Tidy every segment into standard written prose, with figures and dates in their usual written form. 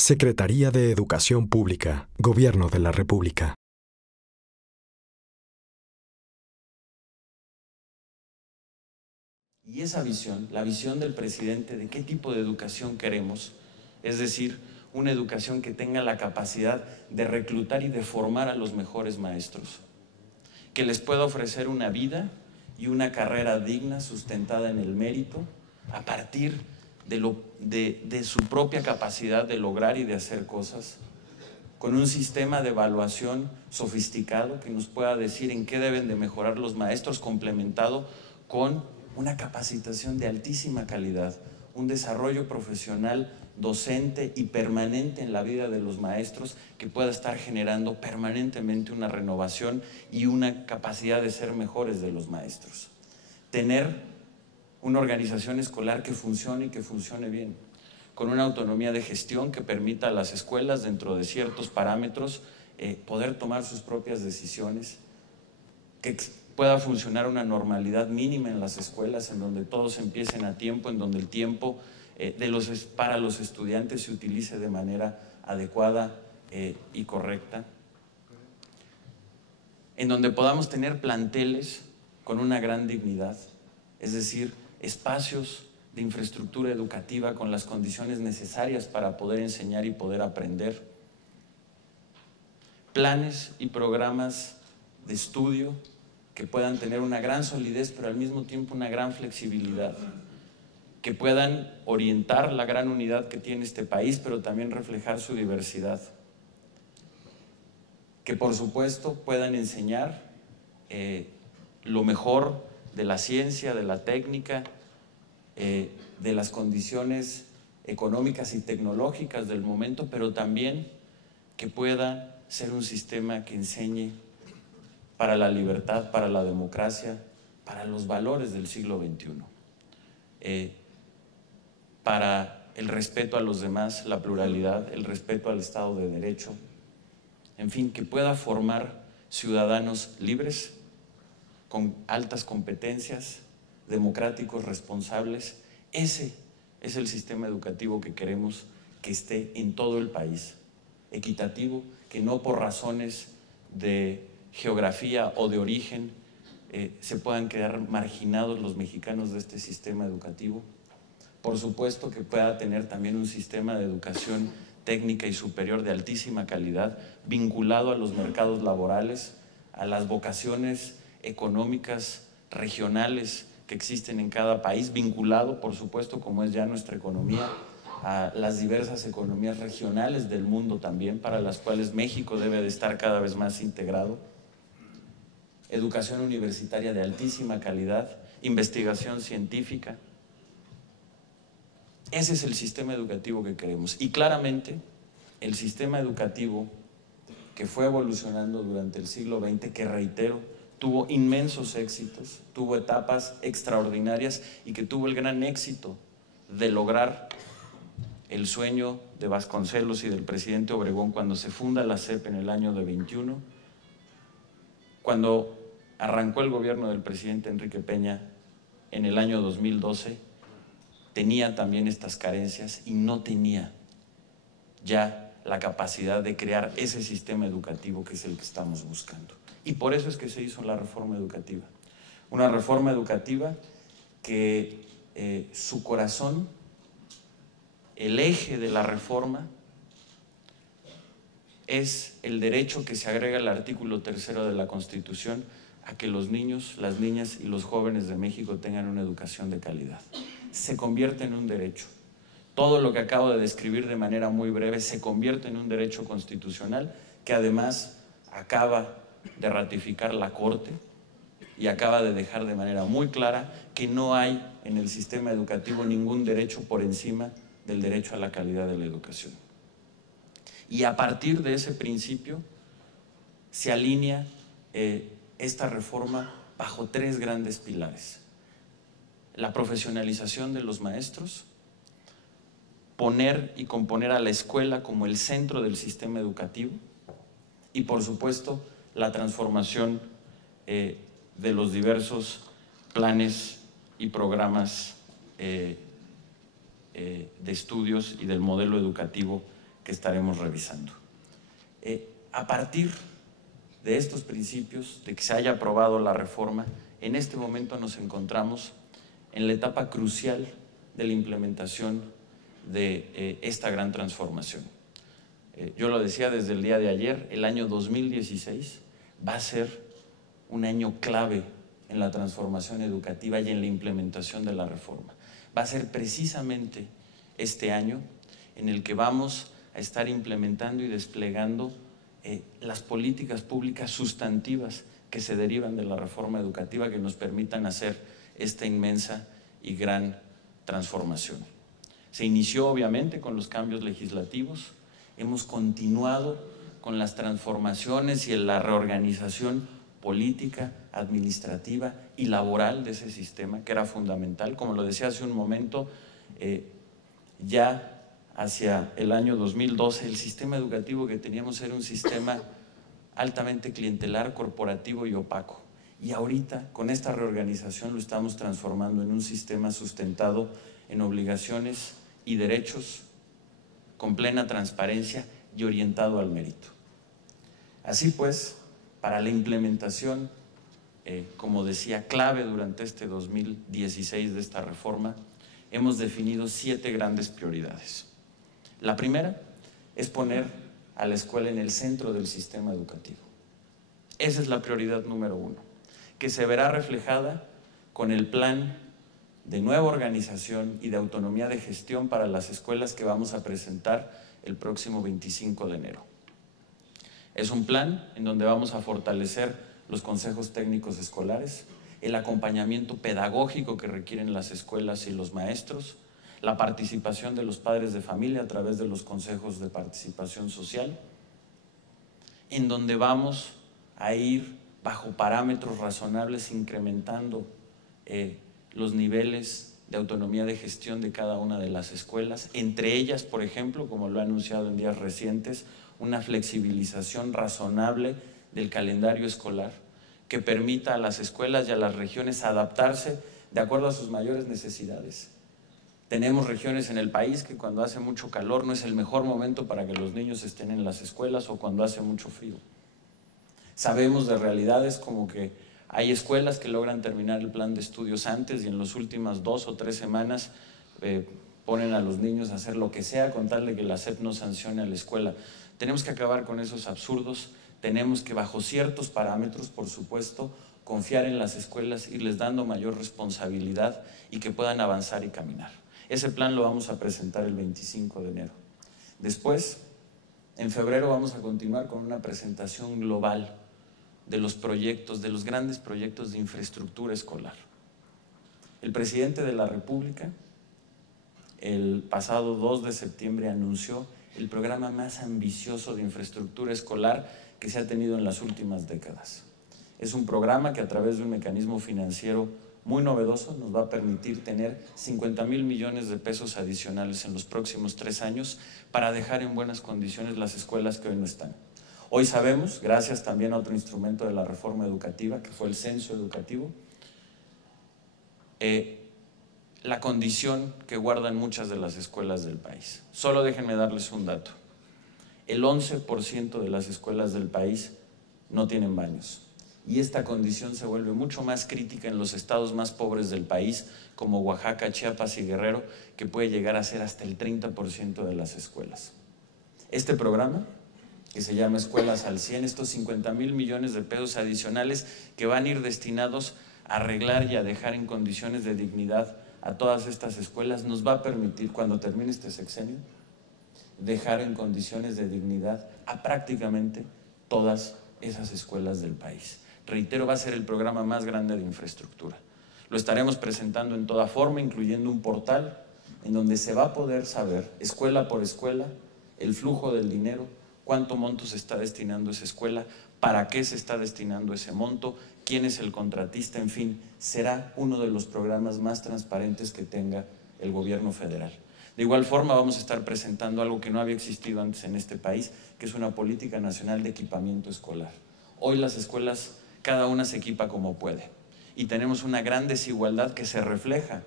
Secretaría de Educación Pública, Gobierno de la República. Y esa visión, la visión del presidente de qué tipo de educación queremos, es decir, una educación que tenga la capacidad de reclutar y de formar a los mejores maestros, que les pueda ofrecer una vida y una carrera digna, sustentada en el mérito, a partir de su propia capacidad de lograr y de hacer cosas, con un sistema de evaluación sofisticado que nos pueda decir en qué deben de mejorar los maestros, complementado con una capacitación de altísima calidad, un desarrollo profesional docente y permanente en la vida de los maestros que pueda estar generando permanentemente una renovación y una capacidad de ser mejores de los maestros. Tener una organización escolar que funcione y que funcione bien, con una autonomía de gestión que permita a las escuelas, dentro de ciertos parámetros, poder tomar sus propias decisiones, que pueda funcionar una normalidad mínima en las escuelas, en donde todos empiecen a tiempo, en donde el tiempo para los estudiantes se utilice de manera adecuada y correcta, en donde podamos tener planteles con una gran dignidad, es decir, espacios de infraestructura educativa con las condiciones necesarias para poder enseñar y poder aprender, planes y programas de estudio que puedan tener una gran solidez, pero al mismo tiempo una gran flexibilidad, que puedan orientar la gran unidad que tiene este país, pero también reflejar su diversidad, que por supuesto puedan enseñar lo mejor de la ciencia, de la técnica, de las condiciones económicas y tecnológicas del momento, pero también que pueda ser un sistema que enseñe para la libertad, para la democracia, para los valores del siglo XXI, para el respeto a los demás, la pluralidad, el respeto al Estado de Derecho, en fin, que pueda formar ciudadanos libres, con altas competencias, democráticos, responsables. Ese es el sistema educativo que queremos que esté en todo el país, equitativo, que no por razones de geografía o de origen se puedan quedar marginados los mexicanos de este sistema educativo. Por supuesto que pueda tener también un sistema de educación técnica y superior de altísima calidad, vinculado a los mercados laborales, a las vocaciones económicas regionales que existen en cada país, vinculado, por supuesto, como es ya nuestra economía, a las diversas economías regionales del mundo también, para las cuales México debe de estar cada vez más integrado. Educación universitaria de altísima calidad, investigación científica. Ese es el sistema educativo que queremos. Y claramente, el sistema educativo que fue evolucionando durante el siglo XX, que reitero, tuvo inmensos éxitos, tuvo etapas extraordinarias y que tuvo el gran éxito de lograr el sueño de Vasconcelos y del presidente Obregón cuando se funda la SEP en el año de 21, cuando arrancó el gobierno del presidente Enrique Peña en el año 2012, tenía también estas carencias y no tenía ya la capacidad de crear ese sistema educativo que es el que estamos buscando. Y por eso es que se hizo la reforma educativa. Una reforma educativa que su corazón, el eje de la reforma, es el derecho que se agrega al artículo 3 de la Constitución a que los niños, las niñas y los jóvenes de México tengan una educación de calidad. Se convierte en un derecho. Todo lo que acabo de describir de manera muy breve se convierte en un derecho constitucional que además acaba de ratificar la Corte y acaba de dejar de manera muy clara que no hay en el sistema educativo ningún derecho por encima del derecho a la calidad de la educación. Y a partir de ese principio se alinea esta reforma bajo 3 grandes pilares: la profesionalización de los maestros, poner y componer a la escuela como el centro del sistema educativo y, por supuesto, la transformación de los diversos planes y programas de estudios y del modelo educativo que estaremos revisando. A partir de estos principios, de que se haya aprobado la reforma, en este momento nos encontramos en la etapa crucial de la implementación de esta gran transformación. Yo lo decía desde el día de ayer, el año 2016 va a ser un año clave en la transformación educativa y en la implementación de la reforma. Va a ser precisamente este año en el que vamos a estar implementando y desplegando las políticas públicas sustantivas que se derivan de la reforma educativa que nos permitan hacer esta inmensa y gran transformación. Se inició obviamente con los cambios legislativos, hemos continuado con las transformaciones y en la reorganización política, administrativa y laboral de ese sistema, que era fundamental. Como lo decía hace un momento, ya hacia el año 2012 el sistema educativo que teníamos era un sistema altamente clientelar, corporativo y opaco. Y ahorita, con esta reorganización, lo estamos transformando en un sistema sustentado en obligaciones y derechos, con plena transparencia y orientado al mérito. Así pues, para la implementación, como decía, clave durante este 2016 de esta reforma, hemos definido 7 grandes prioridades. La primera es poner a la escuela en el centro del sistema educativo. Esa es la prioridad número 1, que se verá reflejada con el plan de nueva organización y de autonomía de gestión para las escuelas que vamos a presentar el próximo 25 de enero. Es un plan en donde vamos a fortalecer los consejos técnicos escolares, el acompañamiento pedagógico que requieren las escuelas y los maestros, la participación de los padres de familia a través de los consejos de participación social, en donde vamos a ir bajo parámetros razonables incrementando los niveles de autonomía de gestión de cada una de las escuelas, entre ellas, por ejemplo, como lo ha anunciado en días recientes, una flexibilización razonable del calendario escolar que permita a las escuelas y a las regiones adaptarse de acuerdo a sus mayores necesidades. Tenemos regiones en el país que cuando hace mucho calor no es el mejor momento para que los niños estén en las escuelas, o cuando hace mucho frío. Sabemos de realidades como que hay escuelas que logran terminar el plan de estudios antes y en las últimas 2 o 3 semanas ponen a los niños a hacer lo que sea con tal de que la SEP no sancione a la escuela. Tenemos que acabar con esos absurdos, tenemos que bajo ciertos parámetros, por supuesto, confiar en las escuelas, irles dando mayor responsabilidad y que puedan avanzar y caminar. Ese plan lo vamos a presentar el 25 de enero. Después, en febrero vamos a continuar con una presentación global de los proyectos, de los grandes proyectos de infraestructura escolar. El presidente de la República, el pasado 2 de septiembre, anunció el programa más ambicioso de infraestructura escolar que se ha tenido en las últimas décadas. Es un programa que a través de un mecanismo financiero muy novedoso nos va a permitir tener 50,000 millones de pesos adicionales en los próximos 3 años para dejar en buenas condiciones las escuelas que hoy no están. Hoy sabemos, gracias también a otro instrumento de la reforma educativa, que fue el censo educativo, la condición que guardan muchas de las escuelas del país. Solo déjenme darles un dato. El 11% de las escuelas del país no tienen baños. Y esta condición se vuelve mucho más crítica en los estados más pobres del país, como Oaxaca, Chiapas y Guerrero, que puede llegar a ser hasta el 30% de las escuelas. Este programa, que se llama Escuelas al 100, estos 50,000 millones de pesos adicionales que van a ir destinados a arreglar y a dejar en condiciones de dignidad a todas estas escuelas, nos va a permitir, cuando termine este sexenio, dejar en condiciones de dignidad a prácticamente todas esas escuelas del país. Reitero, va a ser el programa más grande de infraestructura. Lo estaremos presentando en toda forma, incluyendo un portal en donde se va a poder saber, escuela por escuela, el flujo del dinero, cuánto monto se está destinando a esa escuela, para qué se está destinando ese monto, quién es el contratista, en fin, será uno de los programas más transparentes que tenga el gobierno federal. De igual forma vamos a estar presentando algo que no había existido antes en este país, que es una política nacional de equipamiento escolar. Hoy las escuelas, cada una se equipa como puede, y tenemos una gran desigualdad que se refleja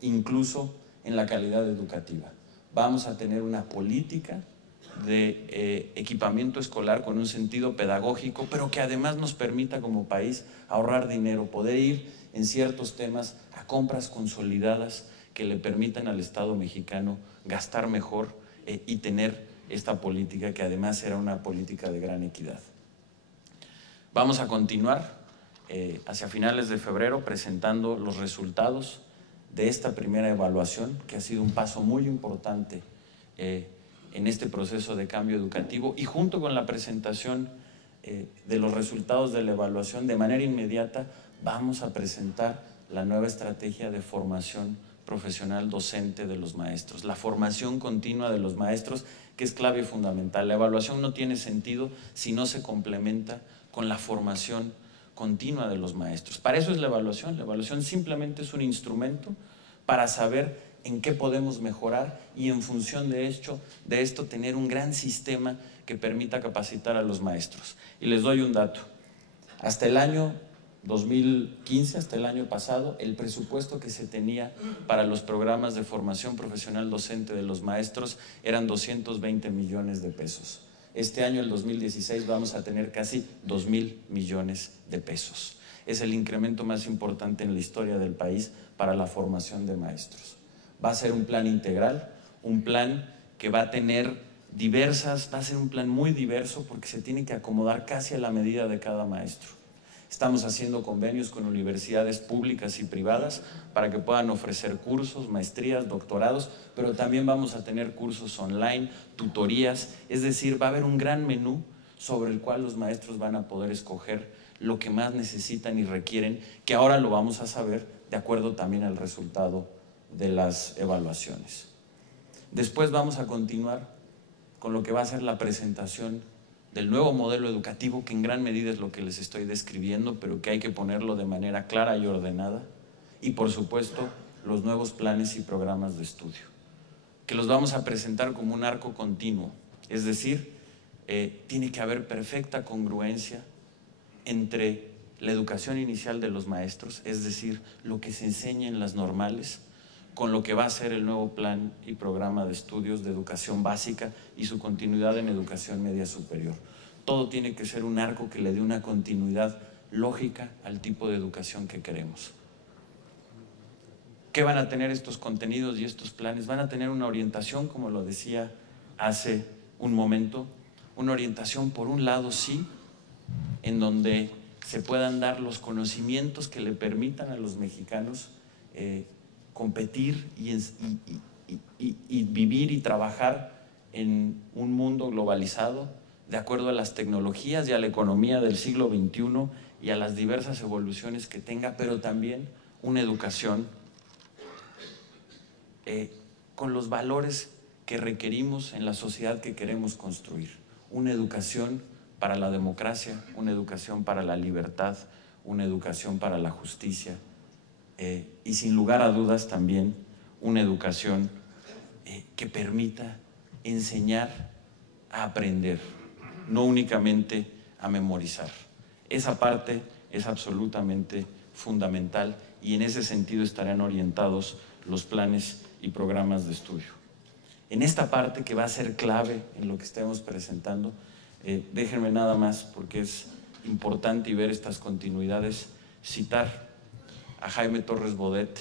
incluso en la calidad educativa. Vamos a tener una política de equipamiento escolar con un sentido pedagógico, pero que además nos permita como país ahorrar dinero, poder ir en ciertos temas a compras consolidadas que le permitan al Estado mexicano gastar mejor y tener esta política que además será una política de gran equidad. Vamos a continuar hacia finales de febrero presentando los resultados de esta primera evaluación, que ha sido un paso muy importante en este proceso de cambio educativo, y junto con la presentación de los resultados de la evaluación, de manera inmediata vamos a presentar la nueva estrategia de formación profesional docente de los maestros, la formación continua de los maestros, que es clave y fundamental. La evaluación no tiene sentido si no se complementa con la formación continua de los maestros. Para eso es la evaluación simplemente es un instrumento para saber en qué podemos mejorar y en función de esto tener un gran sistema que permita capacitar a los maestros. Y les doy un dato. Hasta el año 2015, hasta el año pasado, el presupuesto que se tenía para los programas de formación profesional docente de los maestros eran 220 millones de pesos. Este año, el 2016, vamos a tener casi 2,000 millones de pesos. Es el incremento más importante en la historia del país para la formación de maestros. Va a ser un plan integral, un plan que va a tener va a ser un plan muy diverso porque se tiene que acomodar casi a la medida de cada maestro. Estamos haciendo convenios con universidades públicas y privadas para que puedan ofrecer cursos, maestrías, doctorados, pero también vamos a tener cursos online, tutorías, es decir, va a haber un gran menú sobre el cual los maestros van a poder escoger lo que más necesitan y requieren, que ahora lo vamos a saber de acuerdo también al resultado de las evaluaciones. Después vamos a continuar con lo que va a ser la presentación del nuevo modelo educativo, que en gran medida es lo que les estoy describiendo, pero que hay que ponerlo de manera clara y ordenada, y por supuesto los nuevos planes y programas de estudio, que los vamos a presentar como un arco continuo, es decir, tiene que haber perfecta congruencia entre la educación inicial de los maestros, es decir, lo que se enseña en las normales, con lo que va a ser el nuevo plan y programa de estudios de educación básica y su continuidad en educación media superior. Todo tiene que ser un arco que le dé una continuidad lógica al tipo de educación que queremos. ¿Qué van a tener estos contenidos y estos planes? Van a tener una orientación, como lo decía hace un momento, una orientación por un lado, sí, en donde se puedan dar los conocimientos que le permitan a los mexicanos competir y vivir y trabajar en un mundo globalizado de acuerdo a las tecnologías y a la economía del siglo XXI y a las diversas evoluciones que tenga, pero también una educación con los valores que requerimos en la sociedad que queremos construir. Una educación para la democracia, una educación para la libertad, una educación para la justicia, y sin lugar a dudas también una educación que permita enseñar a aprender, no únicamente a memorizar. Esa parte es absolutamente fundamental y en ese sentido estarán orientados los planes y programas de estudio. En esta parte que va a ser clave en lo que estemos presentando, déjenme nada más, porque es importante y ver estas continuidades, citar a Jaime Torres Bodet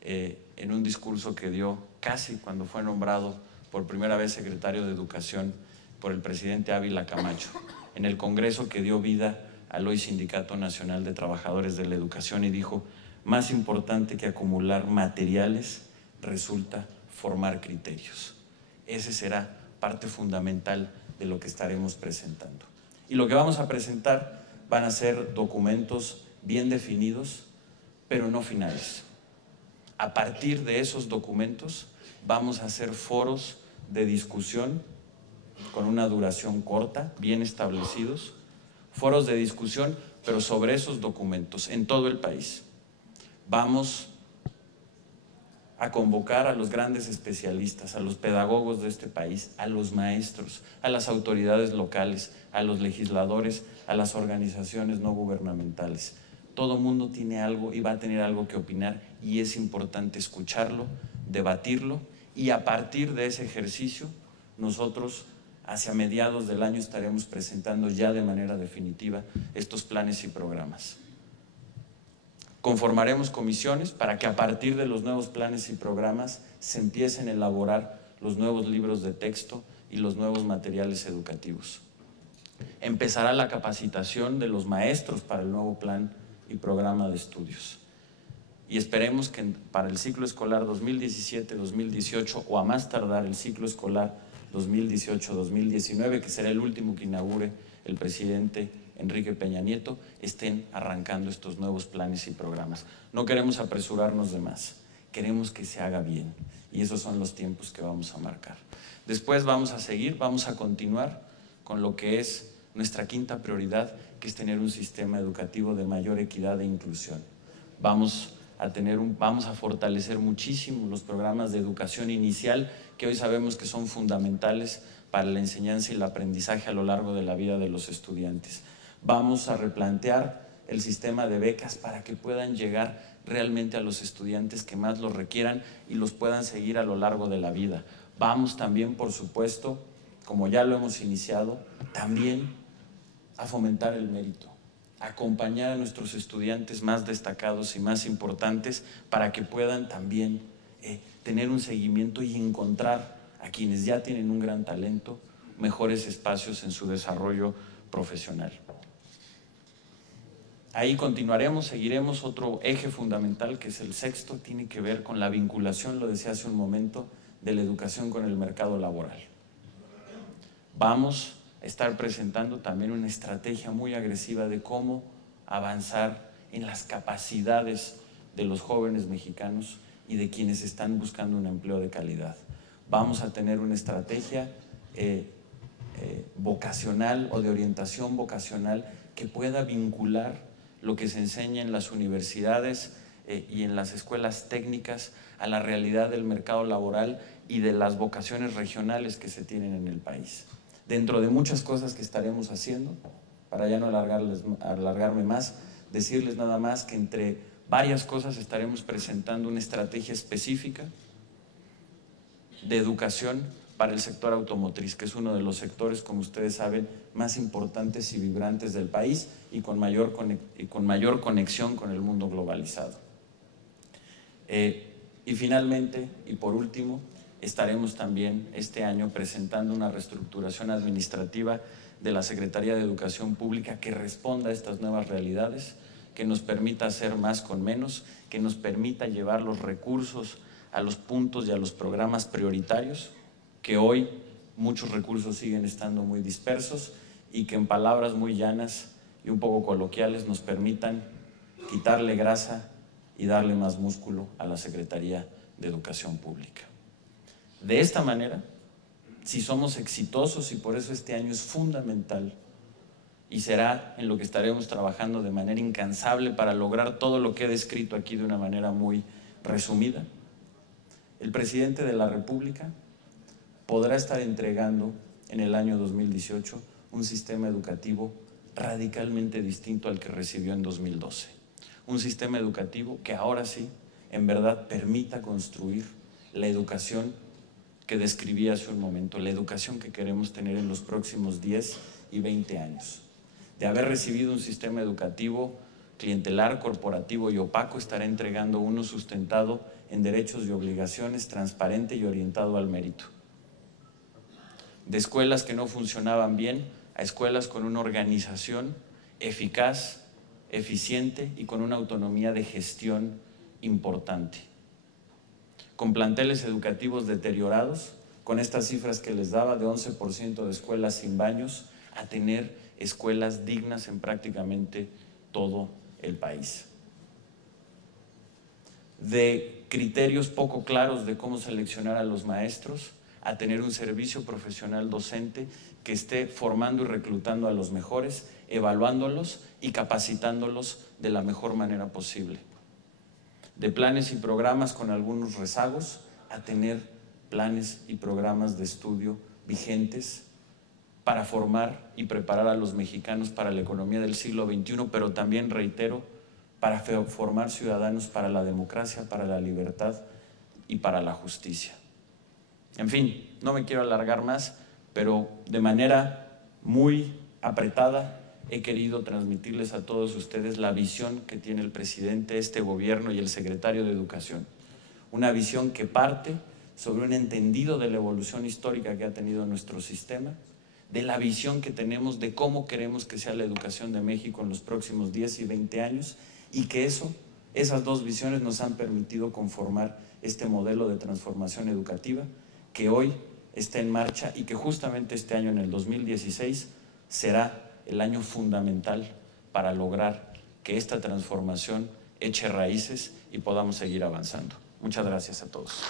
en un discurso que dio casi cuando fue nombrado por primera vez secretario de Educación por el presidente Ávila Camacho, en el Congreso que dio vida al hoy Sindicato Nacional de Trabajadores de la Educación, y dijo: más importante que acumular materiales resulta formar criterios. Ese será parte fundamental de lo que estaremos presentando. Y lo que vamos a presentar van a ser documentos bien definidos, pero no finales. A partir de esos documentos vamos a hacer foros de discusión con una duración corta, bien establecidos, foros de discusión, pero sobre esos documentos en todo el país. Vamos a convocar a los grandes especialistas, a los pedagogos de este país, a los maestros, a las autoridades locales, a los legisladores, a las organizaciones no gubernamentales. Todo mundo tiene algo y va a tener algo que opinar, y es importante escucharlo, debatirlo, y a partir de ese ejercicio nosotros hacia mediados del año estaremos presentando ya de manera definitiva estos planes y programas. Conformaremos comisiones para que a partir de los nuevos planes y programas se empiecen a elaborar los nuevos libros de texto y los nuevos materiales educativos. Empezará la capacitación de los maestros para el nuevo plan y programa de estudios. Y esperemos que para el ciclo escolar 2017-2018 o a más tardar el ciclo escolar 2018-2019, que será el último que inaugure el presidente Enrique Peña Nieto, estén arrancando estos nuevos planes y programas. No queremos apresurarnos de más, queremos que se haga bien y esos son los tiempos que vamos a marcar. Después vamos a seguir, vamos a continuar con lo que es nuestra quinta prioridad, que es tener un sistema educativo de mayor equidad e inclusión. Vamos a fortalecer muchísimo los programas de educación inicial, que hoy sabemos que son fundamentales para la enseñanza y el aprendizaje a lo largo de la vida de los estudiantes. Vamos a replantear el sistema de becas para que puedan llegar realmente a los estudiantes que más los requieran y los puedan seguir a lo largo de la vida. Vamos también, por supuesto, como ya lo hemos iniciado, también a fomentar el mérito, acompañar a nuestros estudiantes más destacados y más importantes para que puedan también tener un seguimiento y encontrar a quienes ya tienen un gran talento mejores espacios en su desarrollo profesional. Ahí continuaremos, seguiremos. Otro eje fundamental, que es el sexto, tiene que ver con la vinculación, lo decía hace un momento, de la educación con el mercado laboral. Vamos a estar presentando también una estrategia muy agresiva de cómo avanzar en las capacidades de los jóvenes mexicanos y de quienes están buscando un empleo de calidad. Vamos a tener una estrategia vocacional o de orientación vocacional que pueda vincular lo que se enseña en las universidades y en las escuelas técnicas a la realidad del mercado laboral y de las vocaciones regionales que se tienen en el país. Dentro de muchas cosas que estaremos haciendo, para ya no alargarme más, decirles nada más que entre varias cosas estaremos presentando una estrategia específica de educación para el sector automotriz, que es uno de los sectores, como ustedes saben, más importantes y vibrantes del país y con mayor conexión con el mundo globalizado. Y finalmente, y por último, estaremos también este año presentando una reestructuración administrativa de la Secretaría de Educación Pública que responda a estas nuevas realidades, que nos permita hacer más con menos, que nos permita llevar los recursos a los puntos y a los programas prioritarios, que hoy muchos recursos siguen estando muy dispersos y que en palabras muy llanas y un poco coloquiales nos permitan quitarle grasa y darle más músculo a la Secretaría de Educación Pública. De esta manera, si somos exitosos, y por eso este año es fundamental y será en lo que estaremos trabajando de manera incansable para lograr todo lo que he descrito aquí de una manera muy resumida, el presidente de la República podrá estar entregando en el año 2018 un sistema educativo radicalmente distinto al que recibió en 2012. Un sistema educativo que ahora sí, en verdad, permita construir la educación que describí hace un momento, la educación que queremos tener en los próximos 10 y 20 años. De haber recibido un sistema educativo clientelar, corporativo y opaco, estará entregando uno sustentado en derechos y obligaciones, transparente y orientado al mérito. De escuelas que no funcionaban bien a escuelas con una organización eficaz, eficiente y con una autonomía de gestión importante. Con planteles educativos deteriorados, con estas cifras que les daba de 11% de escuelas sin baños, a tener escuelas dignas en prácticamente todo el país. De criterios poco claros de cómo seleccionar a los maestros, a tener un servicio profesional docente que esté formando y reclutando a los mejores, evaluándolos y capacitándolos de la mejor manera posible. De planes y programas con algunos rezagos, a tener planes y programas de estudio vigentes para formar y preparar a los mexicanos para la economía del siglo XXI, pero también, reitero, para formar ciudadanos para la democracia, para la libertad y para la justicia. En fin, no me quiero alargar más, pero de manera muy apretada he querido transmitirles a todos ustedes la visión que tiene el presidente, este gobierno y el secretario de Educación. Una visión que parte sobre un entendido de la evolución histórica que ha tenido nuestro sistema, de la visión que tenemos de cómo queremos que sea la educación de México en los próximos 10 y 20 años, y que esas dos visiones nos han permitido conformar este modelo de transformación educativa que hoy está en marcha y que justamente este año, en el 2016, será el año fundamental para lograr que esta transformación eche raíces y podamos seguir avanzando. Muchas gracias a todos.